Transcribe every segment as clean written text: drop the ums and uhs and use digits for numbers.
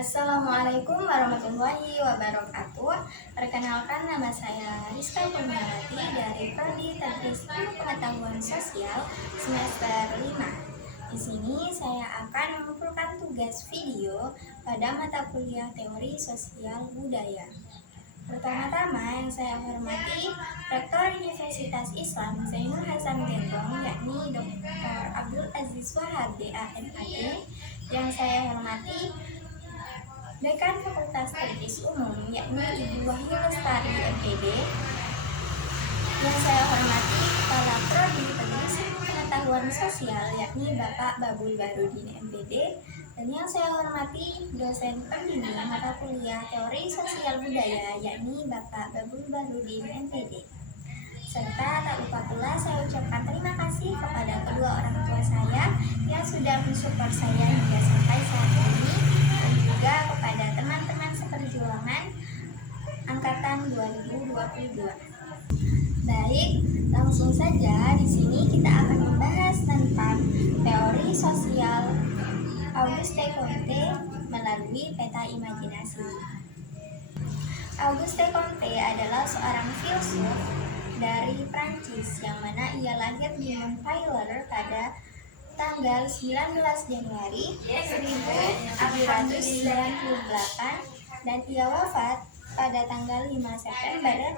Assalamualaikum warahmatullahi wabarakatuh. Perkenalkan, nama saya Rizka Kurniawati dari Prodi Teknik Ilmu Pengetahuan Sosial semester 5. Di sini saya akan mengumpulkan tugas video pada mata kuliah Teori Sosial Budaya. Pertama-tama yang saya hormati Rektor Universitas Islam Zainul Hasan Gendong, yakni Dr. Abdul Aziz Wahab BAMAG. Yang saya hormati Dekan Fakultas Teknik Umum, yakni Ibu Wahyu Lestari MPD. Yang saya hormati Kepala Prodi Teknik Pengetahuan Sosial, yakni Bapak Babul Barudin MPD. Dan yang saya hormati dosen pembimbing mata kuliah Teori Sosial Budaya, yakni Bapak Babul Barudin MPD. Serta tak lupa pula saya ucapkan terima kasih kepada kedua orang tua saya yang sudah mensupport saya hingga sampai saat ini, dan juga kepada teman-teman seperjuangan angkatan 2022. Baik, langsung saja di sini kita akan membahas tentang teori sosial Auguste Comte melalui peta imajinasi. Auguste Comte adalah seorang filsuf dari Prancis yang mana ia lahir di Montpellier pada tanggal 19 Januari 1798 dan ia wafat pada tanggal 5 September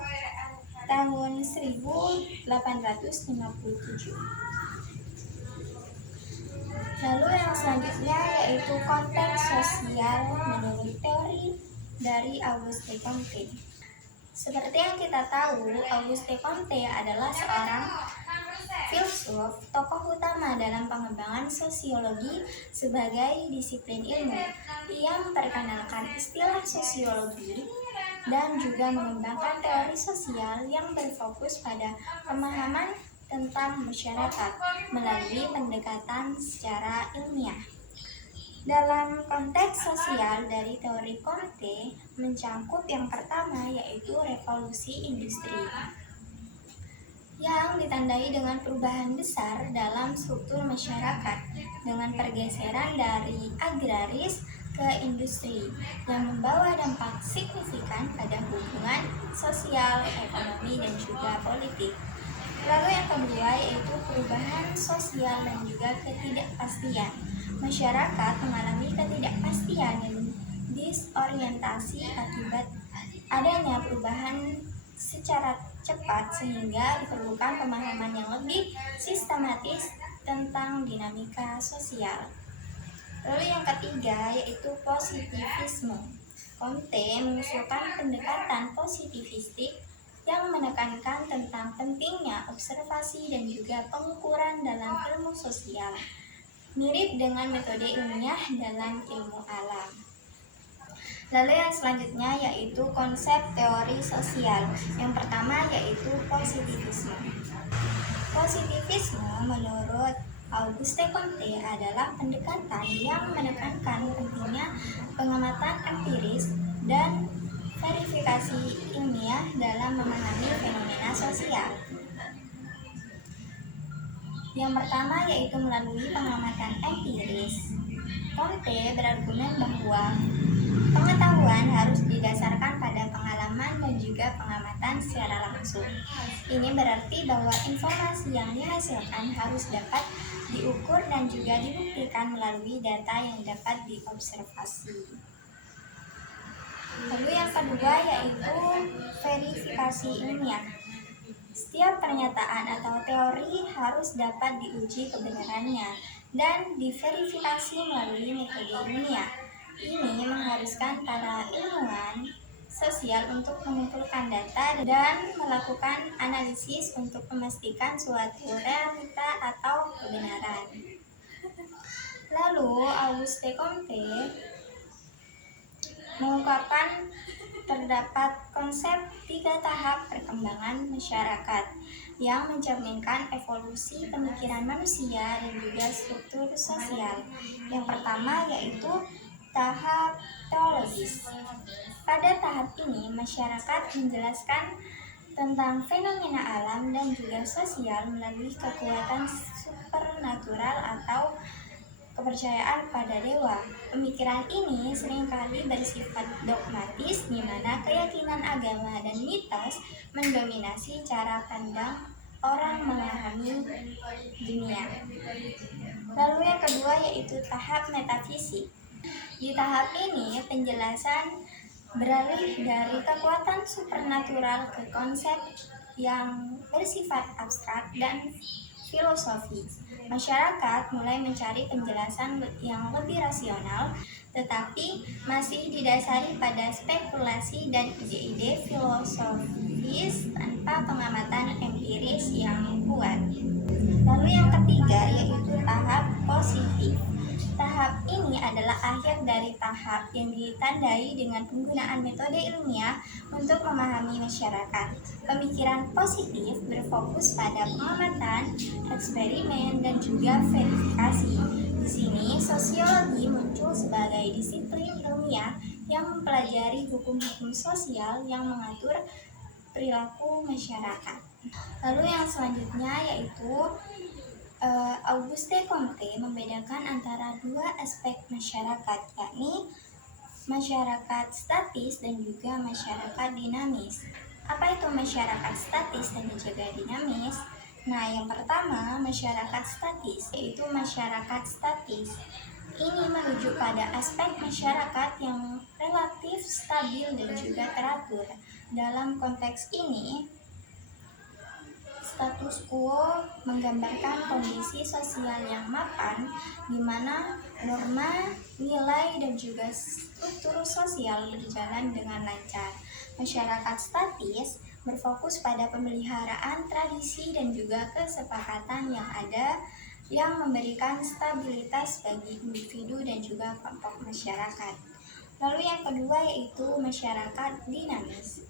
tahun 1857. Lalu yang selanjutnya yaitu konteks sosial menurut teori dari Auguste Comte. Seperti yang kita tahu, Auguste Comte adalah seorang filsuf, tokoh utama dalam pengembangan sosiologi sebagai disiplin ilmu. Ia memperkenalkan istilah sosiologi dan juga mengembangkan teori sosial yang berfokus pada pemahaman tentang masyarakat melalui pendekatan secara ilmiah. Dalam konteks sosial dari teori Comte mencangkup yang pertama yaitu revolusi industri yang ditandai dengan perubahan besar dalam struktur masyarakat dengan pergeseran dari agraris ke industri yang membawa dampak signifikan pada hubungan sosial, ekonomi, dan juga politik. Lalu yang kedua yaitu perubahan sosial dan juga ketidakpastian. Masyarakat mengalami ketidakpastian dan disorientasi akibat adanya perubahan secara cepat sehingga diperlukan pemahaman yang lebih sistematis tentang dinamika sosial. Lalu yang ketiga yaitu positivisme. Comte mengusulkan pendekatan positivistik yang menekankan tentang pentingnya observasi dan juga pengukuran dalam ilmu sosial, mirip dengan metode ilmiah dalam ilmu alam. Lalu yang selanjutnya yaitu konsep teori sosial. Yang pertama yaitu positivisme. Positivisme menurut Auguste Comte adalah pendekatan yang menekankan pentingnya pengamatan empiris dan verifikasi ilmiah dalam memahami fenomena sosial. Yang pertama yaitu melalui pengamatan empiris. Comte berargumen bahwa pengetahuan harus didasarkan pada pengalaman dan juga pengamatan secara langsung. Ini berarti bahwa informasi yang dihasilkan harus dapat diukur dan juga dibuktikan melalui data yang dapat diobservasi. Lalu yang kedua yaitu verifikasi ilmiah. Setiap pernyataan atau teori harus dapat diuji kebenarannya dan diverifikasi melalui metode ilmiah. Ini mengharuskan para ilmuwan sosial untuk mengumpulkan data dan melakukan analisis untuk memastikan suatu realita atau kebenaran. Lalu Auguste Comte mengungkapkan terdapat konsep 3 tahap perkembangan masyarakat yang mencerminkan evolusi pemikiran manusia dan juga struktur sosial. Yang pertama yaitu tahap teologis. Pada tahap ini, masyarakat menjelaskan tentang fenomena alam dan juga sosial melalui kekuatan supernatural atau kepercayaan pada dewa. Pemikiran ini seringkali bersifat dogmatis, di mana keyakinan agama dan mitos mendominasi cara pandang orang memahami dunia. Lalu yang kedua yaitu tahap metafisik. Di tahap ini penjelasan beralih dari kekuatan supernatural ke konsep yang bersifat abstrak dan filosofis. Masyarakat mulai mencari penjelasan yang lebih rasional, tetapi masih didasari pada spekulasi dan ide-ide filosofis tanpa pengamatan empiris yang kuat. Lalu yang ketiga yaitu tahap positif. Tahap ini adalah akhir dari tahap yang ditandai dengan penggunaan metode ilmiah untuk memahami masyarakat. Pemikiran positif berfokus pada pengamatan, eksperimen, dan juga verifikasi. Di sini, sosiologi muncul sebagai disiplin ilmiah yang mempelajari hukum-hukum sosial yang mengatur perilaku masyarakat. Lalu yang selanjutnya yaitu Auguste Comte membedakan antara dua aspek masyarakat, yakni masyarakat statis dan juga masyarakat dinamis. Apa itu masyarakat statis dan juga dinamis? Nah, yang pertama, masyarakat statis, yaitu masyarakat statis. Ini merujuk pada aspek masyarakat yang relatif stabil dan juga teratur. Dalam konteks ini, status quo menggambarkan kondisi sosial yang mapan, di mana norma, nilai, dan juga struktur sosial berjalan dengan lancar. Masyarakat statis berfokus pada pemeliharaan tradisi dan juga kesepakatan yang ada yang memberikan stabilitas bagi individu dan juga kelompok masyarakat. Lalu yang kedua yaitu masyarakat dinamis.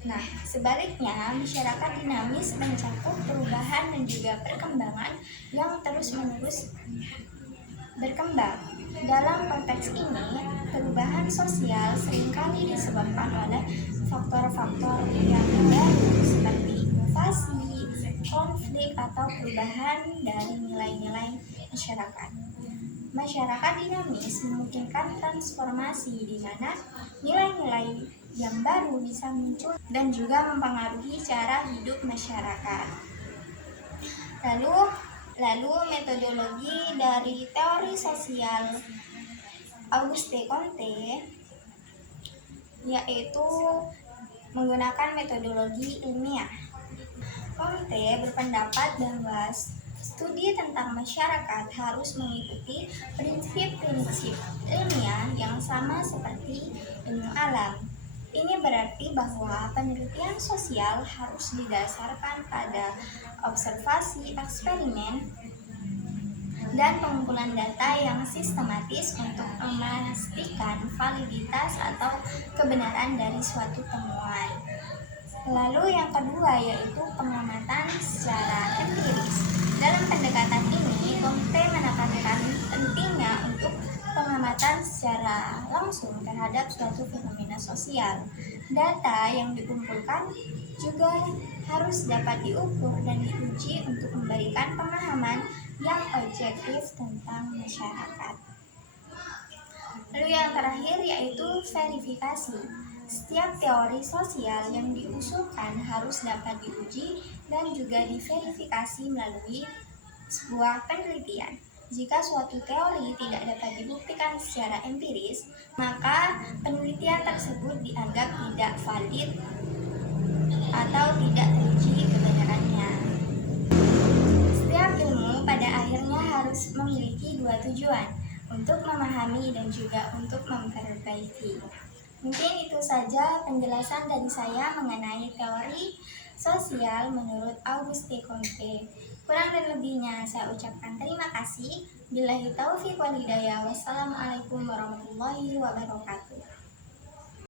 Nah, sebaliknya, masyarakat dinamis mencakup perubahan dan juga perkembangan yang terus-menerus berkembang. Dalam konteks ini, perubahan sosial seringkali disebabkan oleh faktor-faktor yang baru seperti inovasi, konflik, atau perubahan dari nilai-nilai masyarakat. Masyarakat dinamis memungkinkan transformasi di mana nilai-nilai yang baru bisa muncul dan juga mempengaruhi cara hidup masyarakat. Lalu metodologi dari teori sosial Auguste Comte yaitu menggunakan metodologi ilmiah. Comte berpendapat bahwa studi tentang masyarakat harus mengikuti prinsip-prinsip ilmiah yang sama seperti ilmu alam. Ini berarti bahwa penelitian sosial harus didasarkan pada observasi, eksperimen, dan pengumpulan data yang sistematis untuk memastikan validitas atau kebenaran dari suatu temuan. Lalu yang kedua yaitu pengamatan secara empiris. Dalam pendekatan ini, Comte menekankan pentingnya untuk pengamatan secara langsung terhadap suatu fenomena sosial. Data yang dikumpulkan juga harus dapat diukur dan diuji untuk memberikan pemahaman yang objektif tentang masyarakat. Lalu yang terakhir yaitu verifikasi. Setiap teori sosial yang diusulkan harus dapat diuji dan juga diverifikasi melalui sebuah penelitian. Jika suatu teori tidak dapat dibuktikan secara empiris, maka penelitian tersebut dianggap tidak valid atau tidak teruji kebenarannya. Setiap ilmu pada akhirnya harus memiliki dua tujuan, untuk memahami dan juga untuk memperbaiki. Mungkin itu saja penjelasan dari saya mengenai teori sosial menurut Auguste Comte. Kurang dan lebihnya saya ucapkan terima kasih. Billahi taufiq wal hidayah. Wassalamualaikum warahmatullahi wabarakatuh.